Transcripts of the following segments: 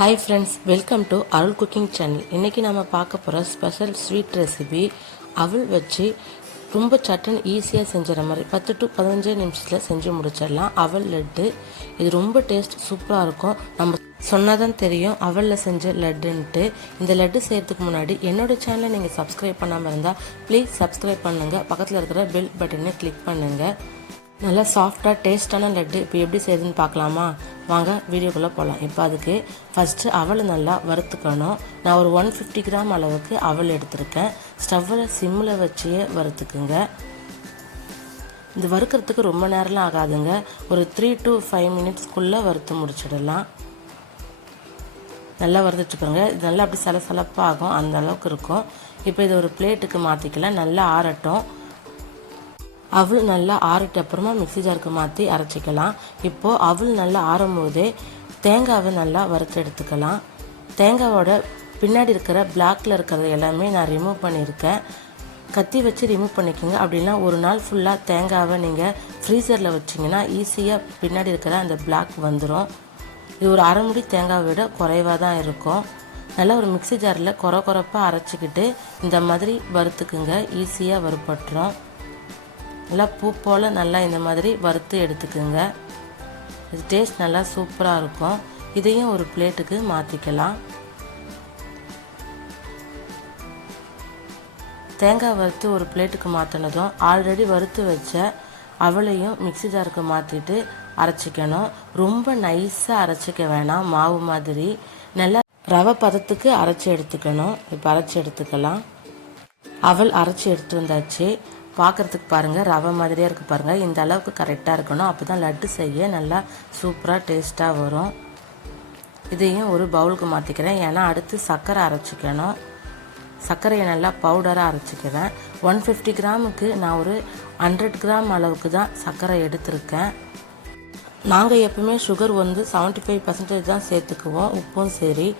Hi friends, welcome to Arul Cooking Channel. இன்னைக்கு நாம பார்க்க போற ஸ்பெஷல் ஸ்வீட் ரெசிபி அவல் வச்சு ரொம்ப சட்டுன்னு ஈஸியாக செஞ்சுற மாதிரி 10 to 15 நிமிஷத்தில் செஞ்சு முடிச்சிடலாம். அவல் லட்டு இது ரொம்ப டேஸ்ட் சூப்பராக இருக்கும். நம்ம சொன்னாதான் தெரியும் அவலில் செஞ்ச லட்டுன்ட்டு. இந்த லட்டு செய்கிறதுக்கு முன்னாடி என்னோட சேனலை நீங்கள் சப்ஸ்கிரைப் பண்ணாமல் இருந்தால் ப்ளீஸ் சப்ஸ்கிரைப் பண்ணுங்கள். பக்கத்தில் இருக்கிற பெல் பட்டனை கிளிக் பண்ணுங்கள். நல்லா சாஃப்டாக டேஸ்டான லட்டு இப்போ எப்படி செய்யுதுன்னு பார்க்கலாமா? வாங்க வீடியோக்குள்ளே போகலாம். இப்போ அதுக்கு ஃபஸ்ட்டு அவலை நல்லா வறுத்துக்கணும். நான் ஒரு 150 கிராம் அளவுக்கு அவல் எடுத்திருக்கேன். ஸ்டவ்வில் சிம்மில் வச்சே வறுத்துக்குங்க. இந்த வறுக்கிறதுக்கு ரொம்ப நேரம்லாம் ஆகாதுங்க. ஒரு 3 to 5 மினிட்ஸ்க்குள்ளே வறுத்து முடிச்சிடலாம். நல்லா வறுத்துட்டுக்கோங்க. இது நல்லா அப்படி சலசலப்பாகும், அந்த அளவுக்கு இருக்கும். இப்போ இது ஒரு பிளேட்டுக்கு மாற்றிக்கலாம். நல்லா ஆறட்டும். அவல் நல்லா ஆறிட்ட அப்புறமா மிக்ஸி ஜாருக்கு மாற்றி அரைச்சிக்கலாம். இப்போது அவல் நல்லா ஆறும் போதே தேங்காவை நல்லா வறுத்து எடுத்துக்கலாம். தேங்காவோட பின்னாடி இருக்கிற பிளாக்கில் இருக்கிறது எல்லாமே நான் ரிமூவ் பண்ணியிருக்கேன். கத்தி வச்சு ரிமூவ் பண்ணிக்கோங்க. அப்படின்னா ஒரு நாள் ஃபுல்லாக தேங்காவை நீங்கள் ஃப்ரீசரில் வச்சிங்கன்னா ஈஸியாக பின்னாடி இருக்கிற அந்த பிளாக் வந்துடும். இது ஒரு அரை முடி தேங்காவை விட குறைவாக தான் இருக்கும். நல்லா ஒரு மிக்ஸி ஜாரில் குறப்பாக அரைச்சிக்கிட்டு இந்த மாதிரி வறுத்துக்குங்க. ஈஸியாக வறுப்பட்டுரும். நல்லா பூ போல் நல்லா இந்த மாதிரி வறுத்து எடுத்துக்குங்க. இது டேஸ்ட் நல்லா சூப்பராக இருக்கும். இதையும் ஒரு பிளேட்டுக்கு மாற்றிக்கலாம். தேங்காய் வறுத்து ஒரு பிளேட்டுக்கு மாற்றினதும் ஆல்ரெடி வறுத்து வச்ச அவளையும் மிக்ஸி ஜாருக்கு மாற்றிட்டு அரைச்சிக்கணும். ரொம்ப நைஸாக அரைச்சிக்க வேணாம், மாவு மாதிரி நல்லா ரவை பதத்துக்கு அரைச்சி எடுத்துக்கணும். இப்போ அரைச்சி எடுத்துக்கலாம். அவல் அரைச்சி எடுத்து வந்தாச்சு. பார்க்குறதுக்கு பாருங்கள், ரவை மாதிரியே இருக்குது பாருங்கள். இந்த அளவுக்கு கரெக்டாக இருக்கணும். அப்போ தான் லட்டு செய்ய நல்லா சூப்பராக டேஸ்ட்டாக வரும். இதையும் ஒரு பவுலுக்கு மாற்றிக்கிறேன். ஏன்னா அடுத்து சர்க்கரை அரைச்சிக்கணும். சர்க்கரையை நல்லா பவுடராக அரைச்சிக்கிறேன். 150 கிராமுக்கு நான் ஒரு 100 கிராம் அளவுக்கு தான் சர்க்கரை எடுத்திருக்கேன். நாங்கள் எப்பவுமே சுகர் 75% தான் சேர்த்துக்குவோம், உப்பும் சரி.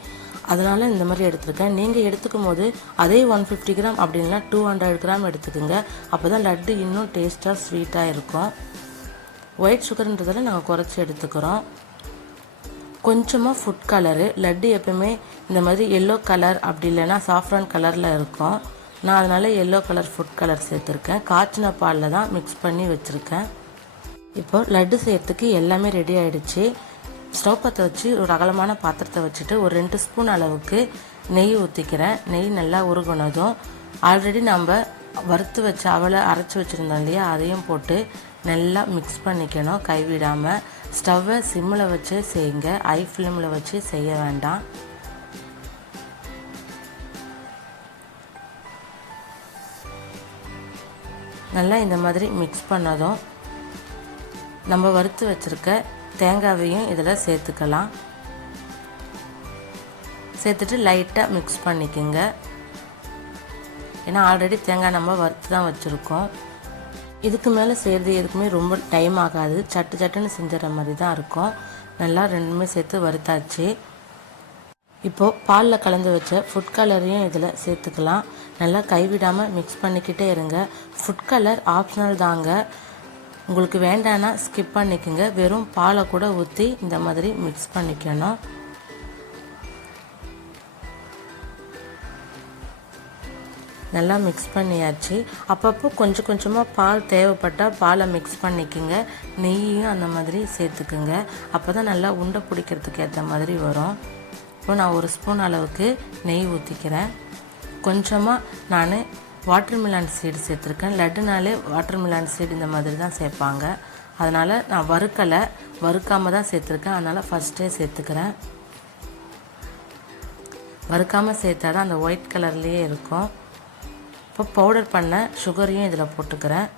அதனால் இந்த மாதிரி எடுத்துருக்கேன். நீங்கள் எடுத்துக்கும் போது அதே 150 கிராம் அப்படின்னா 200 கிராம் எடுத்துக்கோங்க. அப்போ தான் லட்டு இன்னும் டேஸ்ட்டாக ஸ்வீட்டாக இருக்கும். ஒயிட் சுகர்ன்றதில் நாங்கள் குறைச்சி எடுத்துக்கிறோம். கொஞ்சமாக ஃபுட் கலரு. லட்டு எப்பவுமே இந்த மாதிரி எல்லோ கலர் அப்படி இல்லைன்னா சாஃப்ரான் கலரில் இருக்கும். நான் அதனால் எல்லோ கலர் ஃபுட் கலர் சேர்த்துருக்கேன். காய்ச்சின பாலில் தான் மிக்ஸ் பண்ணி வச்சுருக்கேன். இப்போ லட்டு செய்யறதுக்கு எல்லாமே ரெடி ஆகிடுச்சு. ஸ்டவ் பற்ற வச்சு ஒரு அகலமான பாத்திரத்தை வச்சுட்டு ஒரு 2 ஸ்பூன் அளவுக்கு நெய் ஊற்றிக்கிறேன். நெய் நல்லா உருகுனதும் ஆல்ரெடி நம்ம வறுத்து வச்ச அவலை அரைச்சி வச்சுருந்தோம் இல்லையா, அதையும் போட்டு நல்லா மிக்ஸ் பண்ணிக்கணும் கைவிடாமல். ஸ்டவ்வை சிம்மில் வச்சு செய்யுங்க, ஹை ஃப்ளேமில் வச்சு செய்ய வேண்டாம். நல்லா இந்த மாதிரி மிக்ஸ் பண்ணதும் நம்ம வறுத்து வச்சுருக்க தேங்காவையும் இதில் சேர்த்துக்கலாம். சேர்த்துட்டு லைட்டாக மிக்ஸ் பண்ணிக்கோங்க. ஏன்னா ஆல்ரெடி தேங்காய் நம்ம வறுத்து தான் வச்சுருக்கோம். இதுக்கு மேலே செய்கிறது எதுக்குமே ரொம்ப டைம் ஆகாது. சட்டுன்னு செஞ்சுற மாதிரி தான் இருக்கும். நல்லா ரெண்டுமே சேர்த்து வறுத்தாச்சு. இப்போது பாலில் கலந்து வச்ச ஃபுட் கலரையும் இதில் சேர்த்துக்கலாம். நல்லா கைவிடாமல் மிக்ஸ் பண்ணிக்கிட்டே இருங்க. ஃபுட் கலர் ஆப்ஷனல் தாங்க, உங்களுக்கு வேண்டான்னா ஸ்கிப் பண்ணிக்கோங்க. வெறும் பாலை கூட ஊற்றி இந்த மாதிரி மிக்ஸ் பண்ணிக்கணும். நல்லா மிக்ஸ் பண்ணியாச்சு. அப்பப்போ கொஞ்சமாக பால் தேவைப்பட்டால் பாலை மிக்ஸ் பண்ணிக்கோங்க. நெய்யும் அந்த மாதிரி சேர்த்துக்குங்க. அப்போ தான் நல்லா உண்டை பிடிக்கிறதுக்கு ஏற்ற மாதிரி வரும். இப்போ நான் ஒரு ஸ்பூன் அளவுக்கு நெய் ஊற்றிக்கிறேன். கொஞ்சமாக நான் வாட்டர்மெலான் சீடு சேர்த்துருக்கேன். லட்டுனாலே வாட்டர்மெலான் சீடு இந்த மாதிரி தான் சேர்ப்பாங்க. அதனால் நான் வறுக்காமல் தான் சேர்த்துருக்கேன். அதனால் ஃபஸ்ட்டே சேர்த்துக்கிறேன். வறுக்காமல் சேர்த்தா தான் அந்த ஒயிட் கலர்லேயே இருக்கும். இப்போ பவுடர் பண்ண சுகரையும் இதில் போட்டுக்கிறேன்.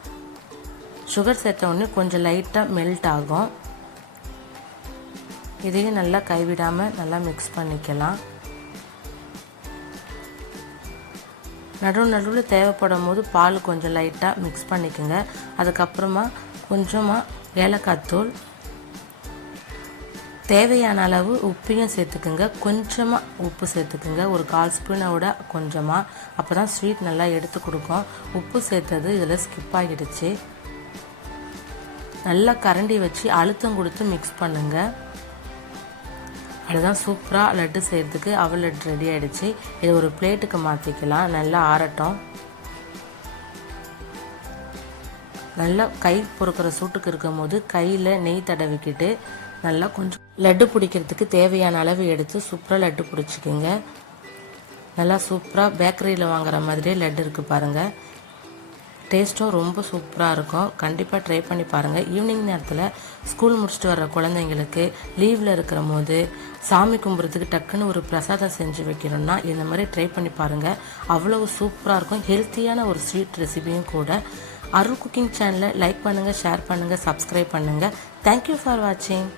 சுகர் சேர்த்த உடனே கொஞ்சம் லைட்டாக மெல்ட் ஆகும். இதையும் நல்லா கைவிடாமல் நல்லா மிக்ஸ் பண்ணிக்கலாம். நடுவில் தேவைப்படும் போது பால் கொஞ்சம் லைட்டாக மிக்ஸ் பண்ணிக்கோங்க. அதுக்கப்புறமா கொஞ்சமாக ஏலக்காய் தூள், தேவையான அளவு உப்பையும் சேர்த்துக்குங்க. கொஞ்சமாக உப்பு சேர்த்துக்குங்க, ஒரு 1/4 ஸ்பூனோட கொஞ்சமாக. அப்போ தான் ஸ்வீட் நல்லா எடுத்து கொடுக்கும். உப்பு சேர்த்தது இதில் ஸ்கிப் ஆகிடுச்சு. நல்லா கரண்டி வச்சு அழுத்தம் கொடுத்து மிக்ஸ் பண்ணுங்கள். அதுதான் சூப்பராக லட்டு செய்கிறதுக்கு அவல் லட்டு ரெடி ஆகிடுச்சு. இது ஒரு பிளேட்டுக்கு மாற்றிக்கலாம். நல்லா ஆறட்டும். நல்லா கை பொறுக்கிற சூட்டுக்கு இருக்கும் போது கையில் நெய் தடவிக்கிட்டு நல்லா கொஞ்சம் லட்டு பிடிக்கிறதுக்கு தேவையான அளவு எடுத்து சூப்பராக லட்டு பிடிச்சிக்குங்க. நல்லா சூப்பராக பேக்கரியில் வாங்குற மாதிரியே லட்டு இருக்குது பாருங்கள். டேஸ்ட்டும் ரொம்ப சூப்பராக இருக்கும். கண்டிப்பாக ட்ரை பண்ணி பாருங்கள். ஈவினிங் நேரத்தில் ஸ்கூல் முடிச்சுட்டு வர்ற குழந்தைங்களுக்கு லீவில் இருக்கிற போது சாமி கும்பிட்றதுக்கு டக்குன்னு ஒரு பிரசாதம் செஞ்சு வைக்கணும்னா இந்த மாதிரி ட்ரை பண்ணி பாருங்கள். அவ்வளவு சூப்பராக இருக்கும். ஹெல்த்தியான ஒரு ஸ்வீட் ரெசிபியும் கூட. அருள் குக்கிங் சேனலை லைக் பண்ணுங்கள், ஷேர் பண்ணுங்கள், சப்ஸ்கிரைப் பண்ணுங்கள். தேங்க்யூ ஃபார் வாட்சிங்.